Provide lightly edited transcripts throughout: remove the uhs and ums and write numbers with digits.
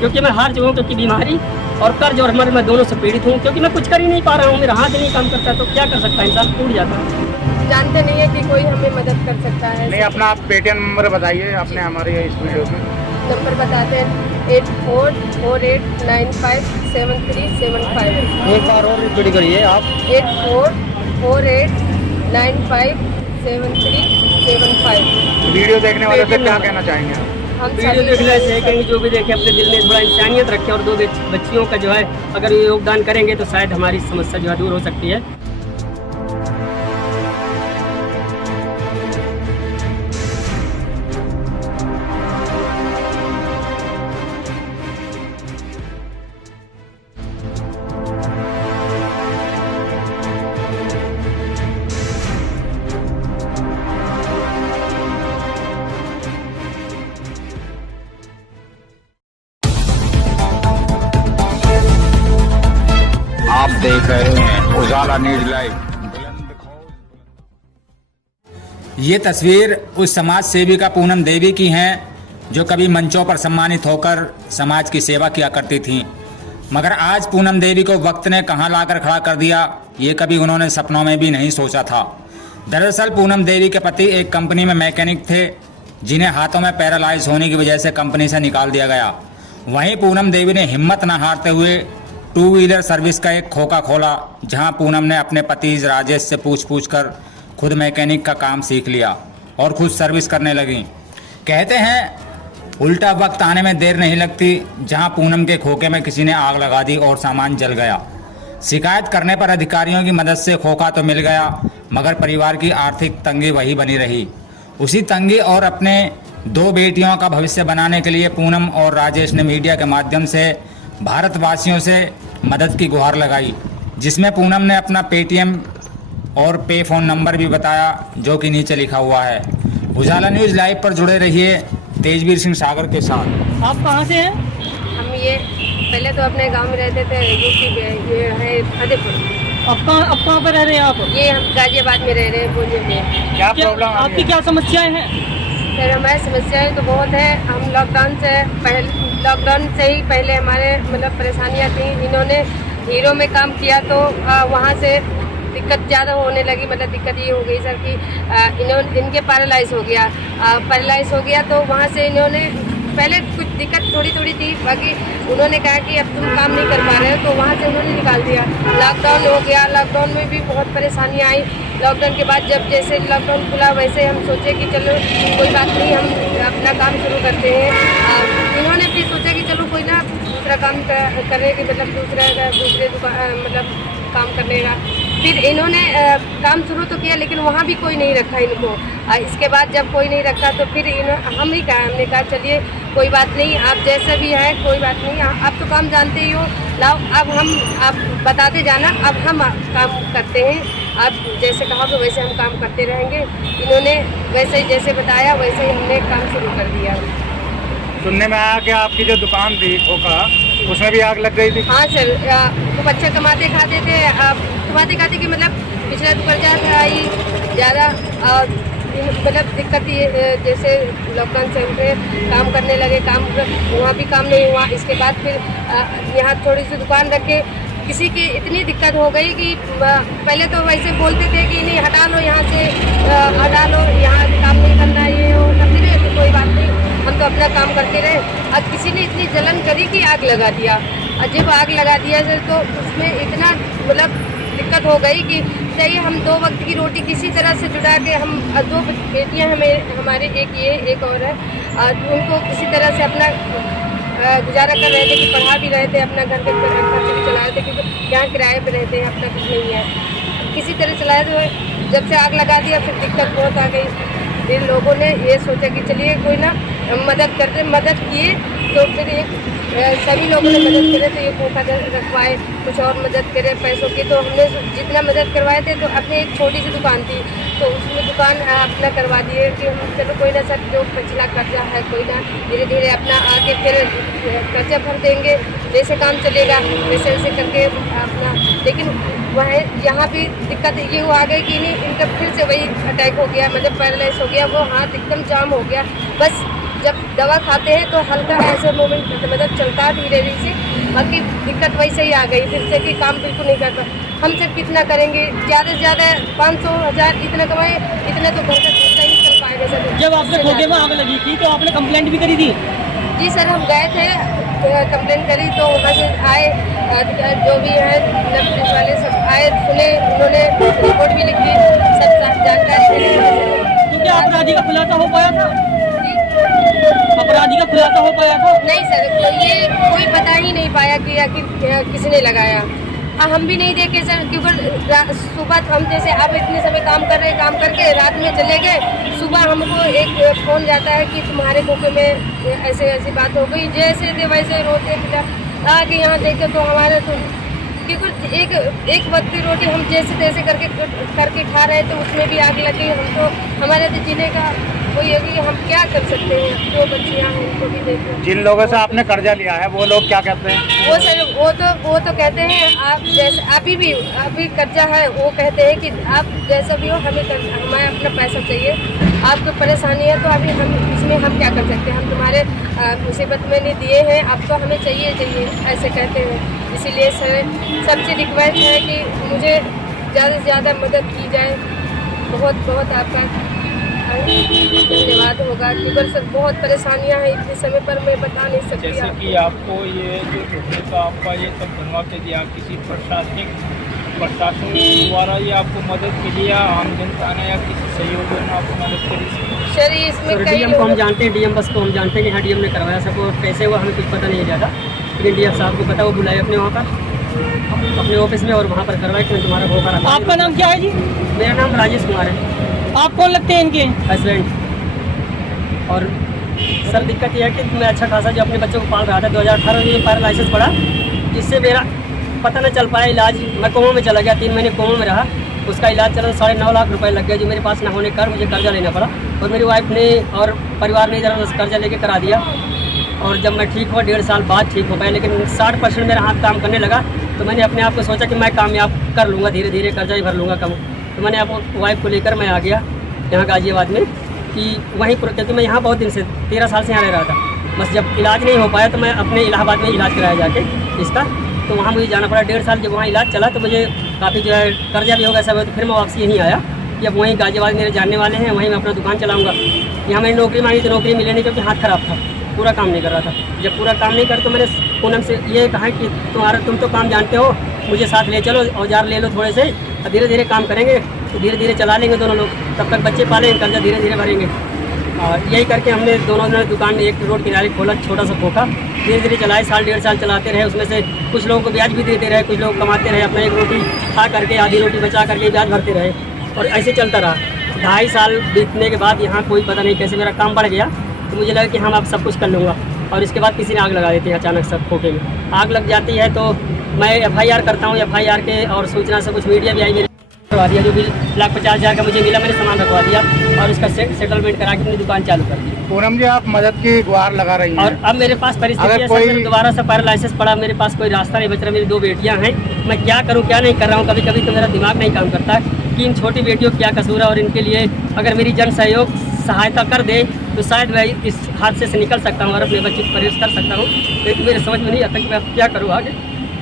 क्योंकि मैं हार चुका हूँ, क्योंकि बीमारी और कर्ज और हमारे मैं दोनों से पीड़ित हूँ, क्योंकि मैं कुछ कर ही नहीं पा रहा हूँ, मेरा हाथ नहीं काम करता, तो क्या कर सकता है इंसान, टूट जाता है। जानते नहीं है कि कोई हमें मदद कर सकता है। नहीं, अपना आप पेटीएम नंबर बताइए अपने हमारे इस वीडियो में। नंबर बताते हैं 8448957375। एक बार और रिपीट करिए आप। 8448957375। वीडियो देखने वालों से क्या कहना चाहेंगे आप? हम वीडियो देखने से कहेंगे जो भी देखे अपने दिल में थोड़ा इंसानियत रखे और दो बच्चियों का जो है अगर ये योगदान करेंगे तो शायद हमारी समस्या जो है दूर हो सकती है। आप देख रहे हैं उजाला न्यूज लाइव। ये तस्वीर उस समाज सेविका पूनम देवी की हैं जो कभी मंचों पर सम्मानित होकर समाज की सेवा किया करती थीं, मगर आज पूनम देवी को वक्त ने कहां लाकर खड़ा कर दिया, ये कभी उन्होंने सपनों में भी नहीं सोचा था। दरअसल पूनम देवी के पति एक कंपनी में मैकेनिक थे, जिन्हें हाथों में पैरालाइज होने की वजह से कंपनी से निकाल दिया गया। वहीं पूनम देवी ने हिम्मत न हारते हुए 2 व्हीलर सर्विस का एक खोखा खोला, जहां पूनम ने अपने पति राजेश से पूछ कर खुद मैकेनिक का काम सीख लिया और खुद सर्विस करने लगी। कहते हैं उल्टा वक्त आने में देर नहीं लगती। जहां पूनम के खोखे में किसी ने आग लगा दी और सामान जल गया। शिकायत करने पर अधिकारियों की मदद से खोखा तो मिल गया, मगर परिवार की आर्थिक तंगी वही बनी रही। उसी तंगी और अपने 2 बेटियों का भविष्य बनाने के लिए पूनम और राजेश ने मीडिया के माध्यम से भारतवासियों से मदद की गुहार लगाई, जिसमें पूनम ने अपना पेटीएम और पे फोन नंबर भी बताया, जो कि नीचे लिखा हुआ है। उजाला न्यूज लाइव पर जुड़े रहिए तेजवीर सिंह सागर के साथ। आप कहाँ से हैं? हम ये पहले तो अपने गांव में रहते थे, यूपी के, ये है फतेहपुर। अब कहाँ पर रह रहे हैं आप? ये हम गाजियाबाद में रह रहे हैं, बोलिए में। क्या प्रॉब्लम आपकी क्या समस्याएं हैं? सर हमारी समस्याएं तो बहुत है। हम लॉकडाउन से ही पहले हमारे मतलब परेशानियां थी। इन्होंने हीरो में काम किया तो वहाँ से दिक्कत ज़्यादा होने लगी। मतलब दिक्कत ये हो गई सर कि इनके पैरालाइज हो गया तो वहाँ से इन्होंने पहले कुछ दिक्कत थोड़ी थी, बाकी उन्होंने कहा कि अब तुम काम नहीं कर पा रहे हो, तो वहाँ से उन्होंने निकाल दिया। लॉकडाउन हो गया, लॉकडाउन में भी बहुत परेशानियाँ आई। लॉकडाउन के बाद जब जैसे लॉकडाउन खुला वैसे हम सोचे कि चलो कोई बात नहीं, हम अपना काम शुरू करते हैं। इन्होंने भी सोचा कि चलो कोई ना दूसरा काम करने की मतलब दूसरे मतलब काम करने का। फिर इन्होंने काम शुरू तो किया, लेकिन वहाँ भी कोई नहीं रखा इनको। इसके बाद जब कोई नहीं रखा तो फिर हमने कहा चलिए कोई बात नहीं, आप जैसा भी है कोई बात नहीं, आप तो काम जानते ही हो, लाओ अब आप बताते जाना, अब हम काम करते हैं, आप जैसे कहोगे वैसे हम काम करते रहेंगे। इन्होंने वैसे ही जैसे बताया वैसे ही हमने काम शुरू कर दिया। सुनने में आया कि आपकी जो दुकान थी खोखा, उसमें भी आग लग गई थी? हाँ सर, खूब अच्छा कमाते खाते थे। कि मतलब पिछला तो कर्जा आई ज़्यादा, मतलब दिक्कत ये जैसे लॉकडाउन से उठे काम करने लगे, काम वहाँ भी काम नहीं हुआ। इसके बाद फिर यहाँ थोड़ी सी दुकान रखे, किसी की इतनी दिक्कत हो गई कि पहले तो वैसे बोलते थे कि नहीं हटा लो यहाँ से, हटा लो, यहाँ काम नहीं करना, ये हो करते रहे तो कोई बात नहीं, हम तो अपना काम करते रहे। अब किसी ने इतनी जलन करी कि आग लगा दिया। और जब आग लगा दिया सर तो उसमें इतना मतलब दिक्कत हो गई कि चाहिए हम 2 वक्त की रोटी किसी तरह से जुटा के, हम 2 बेटियाँ हमारे एक ये एक और है, उनको किसी तरह से अपना गुजारा कर रहे थे कि पढ़ा भी रहे थे, अपना घर के खर्च भी चला रहे थे, क्योंकि यहाँ किराए पे रहते हैं, अपना कुछ नहीं है, किसी तरह चलाए। तो जब से आग लगा दिया फिर दिक्कत बहुत आ गई। फिर लोगों ने ये सोचा कि चलिए कोई ना मदद करते, मदद किए तो फिर एक सभी लोगों ने मदद करे तो ये खोखा रखवाए, कुछ और मदद करे पैसों की। तो हमने जितना मदद करवाए थे तो अपनी एक छोटी सी दुकान थी तो उसमें दुकान अपना करवा दिए कि हम चलो कोई ना सर जो पिछला कर्जा है कोई ना धीरे धीरे अपना आगे फिर कर्जा भर देंगे, जैसे काम चलेगा वैसे वैसे करके अपना। लेकिन वह यहाँ भी दिक्कत ये आ गई कि नहीं, इनका फिर से वही अटैक हो गया, मतलब पैरालाइज हो गया, वो हाथ एकदम जाम हो गया। बस जब दवा खाते हैं तो हल्का ऐसे मोमेंट मतलब चलता है धीरे धीरे से, बाकी दिक्कत वैसे ही आ गई फिर से कि काम बिल्कुल नहीं करता। हम सिर्फ कितना करेंगे, ज़्यादा से ज़्यादा 500,000 इतना कमाए, इतना तो घर का खर्चा ही चल पाएगा सर। जब आपके खोखे में आग लगी थी तो आपने कंप्लेंट भी करी थी? जी सर, हम गए थे, कंप्लेंट करी तो वहाँ से आए जो भी है पुलिस वाले सब आए, सुने, उन्होंने रिपोर्ट भी लिखी, सब जानकारी देने। तो क्या अपराधी का खुलासा हो पाया था? अपराधी का खुलासा हो पाया था? नहीं सर, तो ये कोई बता ही नहीं पाया कि आखिर किसने लगाया। हम भी नहीं देखे सर, क्योंकि सुबह हम जैसे आप इतने समय काम कर रहे हैं, काम करके रात में चले गए, सुबह हमको एक फ़ोन जाता है कि तुम्हारे खोखे में ऐसे ऐसी बात हो गई, जैसे थे वैसे रोते पिता आके यहाँ देखे तो हमारे तो क्योंकि एक वक्त की रोटी हम जैसे तैसे करके खा रहे थे, उसमें भी आग लगी। हम तो हमारे तो जीने का वही है कि हम क्या कर सकते हैं, जो बच्चियाँ हैं उनको भी देखें। जिन लोगों से आपने कर्जा लिया है वो लोग क्या कहते हैं? वो सर वो तो कहते हैं आप जैसे अभी कर्जा है, वो कहते हैं कि आप जैसा भी हो हमें अपना पैसा चाहिए, आपको परेशानी है तो अभी हम इसमें हम क्या कर सकते हैं, हम तुम्हारे मुसीबत में नहीं दिए हैं, आपको हमें चाहिए ऐसे कहते हैं। इसीलिए सर सबसे रिक्वेस्ट है कि मुझे ज़्यादा से ज़्यादा मदद की जाए। बहुत बहुत आपका धन्यवाद होगा, क्योंकि सर बहुत परेशानियां हैं इतने समय पर मैं बता नहीं सकती। जैसे कि आपको ये जो घटने का आपका ये सब बनवा के दिया, किसी प्रशासन द्वारा ये आपको मदद के लिए आम जनता ने या किसी सहयोगियों ने आपको मदद करी? सर इसमें कई डीएम को हम जानते हैं, डीएम बस को हम जानते हैं कि हाँ डीएम ने करवाया, सबको कैसे हुआ हमें कुछ पता नहीं है ज़्यादा, लेकिन डीएम साहब को पता, वो बुलाए अपने वहाँ पर अपने ऑफिस में और वहाँ पर करवाए कि तुम्हारा वो करा। आपका नाम क्या है जी? मेरा नाम राजेश कुमार है। आप कौन लगते हैं इनके? हस्बैंड। और सर दिक्कत यह है कि मैं अच्छा खासा जो अपने बच्चों को पाल रहा था, 2018 में पैरालाइसिस पड़ा, जिससे मेरा पता न चल पाया इलाज, मैं कोमा में चला गया, 3 महीने कोमा में रहा, उसका इलाज चला 9.5 लाख रुपए लग गया, जो मेरे पास ना होने कर मुझे कर्जा लेना पड़ा, और मेरी वाइफ ने और परिवार ने ज़रा कर्जा लेके करा दिया। और जब मैं ठीक हुआ 1.5 साल बाद ठीक हो पाया, लेकिन 60% मेरा हाथ काम करने लगा, तो मैंने अपने आप को सोचा कि मैं कामयाब कर लूँगा, धीरे धीरे कर्जा ही भर लूँगा कम। तो मैंने अपनी वाइफ को लेकर मैं आ गया यहाँ गाजियाबाद में, कि वहीं क्योंकि मैं यहाँ बहुत दिन से 13 साल से यहाँ रह रहा था, बस जब इलाज नहीं हो पाया तो मैं अपने इलाहाबाद में इलाज कराया जाके इसका, तो वहाँ मुझे जाना पड़ा 1.5 साल। जब वहाँ इलाज चला तो मुझे काफ़ी जो है कर्जा भी हो गया सब, तो फिर मैं वापसी यहीं आया कि अब वहीं गाजियाबाद मेरे जानने वाले हैं, वहीं मैं अपना दुकान चलाऊँगा। यहाँ मैंने नौकरी मांगी तो नौकरी मिले नहीं, क्योंकि हाथ ख़राब था, पूरा काम नहीं कर रहा था। जब पूरा काम नहीं कर तो मैंने पूनम से ये कहा कि तुम तो काम जानते हो, मुझे साथ ले चलो, औजार ले लो थोड़े से, और धीरे धीरे काम करेंगे तो धीरे धीरे चला लेंगे दोनों लोग, तब तक बच्चे पालेंगे, कर्जा धीरे धीरे भरेंगे। और यही करके हमने दोनों ने दुकान में एक रोड किनारे खोला, छोटा सा खोखा, धीरे धीरे चलाए, 1.5 साल चलाते रहे। उसमें से कुछ लोगों को ब्याज भी देते रहे, कुछ लोग कमाते रहे, अपना एक रोटी खा करके आधी रोटी बचा करके ब्याज भरते रहे, और ऐसे चलता रहा। 2.5 साल बीतने के बाद यहाँ कोई पता नहीं कैसे मेरा काम बढ़ गया, तो मुझे लगा कि हम अब सब कुछ कर लूँगा, और इसके बाद किसी ने आग लगा देती है अचानक सब खोखे में। आग लग जाती है तो मैं FIR करता हूँ, FIR के और सूचना से कुछ मीडिया भी आई, मेरे करवा दिया, जो भी 1,50,000 का मुझे मिला, मैंने सामान रखवा दिया और उसका सेटलमेंट करा के अपनी दुकान चालू कर दी। पूनम जी, आप मदद की गुहार लगा रही हैं, और अब मेरे पास परिस्थिति है सर, दोबारा से पैरालाइसिस पड़ा, मेरे पास कोई रास्ता नहीं बच रहा, मेरी 2 बेटियां हैं, मैं क्या करूं क्या नहीं कर रहा हूं। कभी कभी तो मेरा दिमाग नहीं काम करता है कि इन छोटी बेटियों को क्या कसूर है, और इनके लिए अगर मेरी जन सहयोग सहायता कर दे तो शायद मैं इस हादसे से निकल सकता हूँ और अपने बच्चे को परवरिश कर सकता हूँ, लेकिन मेरे समझ में नहीं आता कि मैं क्या करूँ आगे।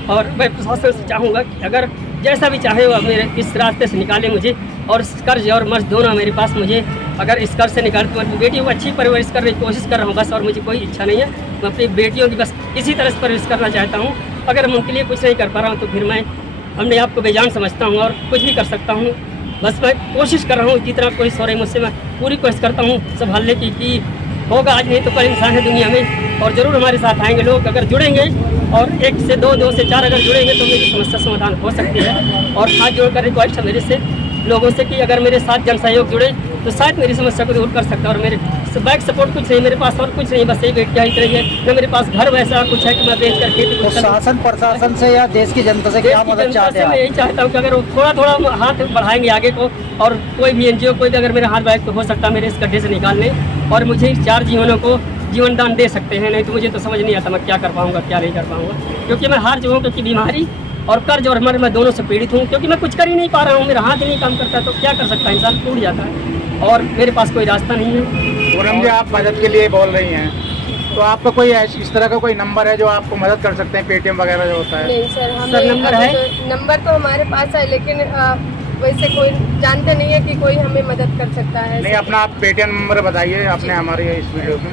और मैं प्रशासन से चाहूँगा कि अगर जैसा भी चाहे वो मेरे इस रास्ते से निकाले मुझे, और कर्ज और मर्ज दोनों मेरे पास, मुझे अगर इस कर्ज से निकाल तो मैं बेटियों को अच्छी परवरिश करने की कोशिश कर रहा हूँ बस, और मुझे कोई इच्छा नहीं है, मैं अपनी बेटियों की बस इसी तरह से परवरिश करना चाहता हूँ। अगर मैं उनके लिए कुछ नहीं कर पा रहा हूँ तो फिर मैं अपने आप को बेजान समझता हूँ और कुछ भी कर सकता हूँ। बस मैं कोशिश कर रहा हूँ, जितना कोशिश हो रही मुझसे मैं पूरी कोशिश करता हूँ संभालने की, कि होगा आज नहीं तो कल इंसान है दुनिया में, और ज़रूर हमारे साथ आएंगे लोग। अगर जुड़ेंगे और 1 से 2, 2 से 4 अगर जुड़ेंगे तो मेरी समस्या समाधान हो सकती है। और हाथ जोड़कर रिक्वेस्ट है मेरे से लोगों से कि अगर मेरे साथ जन सहयोग जुड़े तो शायद मेरी समस्या को दूर कर सकता है। और मेरे बैक सपोर्ट कुछ नहीं मेरे पास, और कुछ नहीं, बस यही बेटियाँ ही रही है, न मेरे पास घर वैसा कुछ है कि मैं बेच कर खेती तो शासन प्रशासन से या देश की जनता से क्या मदद चाहते हैं? मैं यही चाहता हूँ कि अगर वो थोड़ा थोड़ा हाथ बढ़ाएंगे आगे को, और कोई भी NGO कोई भी अगर मेरा हाथ बैठ तो हो सकता है मेरे इस गड्ढे से निकालने, और मुझे 4 जीवनों को जीवन दान दे सकते हैं। नहीं तो मुझे तो समझ नहीं आता मैं क्या कर पाऊँगा क्या नहीं कर पाऊँगा, क्योंकि मैं हार चुका, क्योंकि बीमारी और कर्ज और मर मैं दोनों से पीड़ित हूँ, क्योंकि मैं कुछ कर ही नहीं पा रहा हूँ, मेरा हाथ ही नहीं काम करता, तो क्या कर सकता है, इंसान टूट जाता है, और मेरे पास कोई रास्ता नहीं है। पूनम जी, आप मदद के लिए बोल रही हैं, तो आपका कोई इस तरह का कोई नंबर है जो आपको मदद कर सकते हैं, पेटीएम वगैरह जो होता है? नहीं सर, सर, हमें नंबर है? नंबर तो हमारे पास है, लेकिन वैसे कोई जानते नहीं है कि कोई हमें मदद कर सकता है। नहीं, अपना आप पेटीएम नंबर बताइए अपने हमारे इस वीडियो में।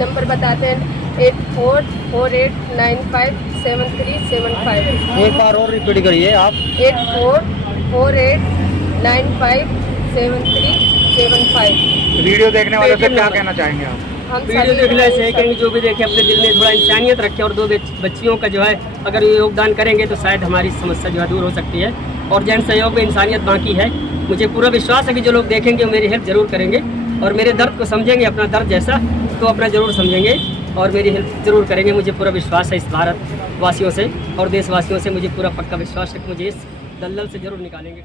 नंबर बताते हैं 8448957375। एक बार और रिपीट करिए आप। 8448957375। वीडियो देखने वालों से पेटीएम क्या नंबर। कहना चाहेंगे आप? हम वीडियो सभी देखना चाहिए, कहीं जो भी देखे अपने दिल में थोड़ा इंसानियत रखे और दो बच्चियों का जो है अगर ये योगदान करेंगे तो शायद हमारी समस्या जो है दूर हो सकती है। और जन सहयोग में इंसानियत बाकी है। मुझे पूरा विश्वास है कि जो लोग देखेंगे वो मेरी हेल्प जरूर करेंगे और मेरे दर्द को समझेंगे, अपना दर्द जैसा तो अपना ज़रूर समझेंगे और मेरी हेल्प ज़रूर करेंगे। मुझे पूरा विश्वास है इस भारत वासियों से और देशवासियों से, मुझे पूरा पक्का विश्वास है कि मुझे इस दलदल से ज़रूर निकालेंगे।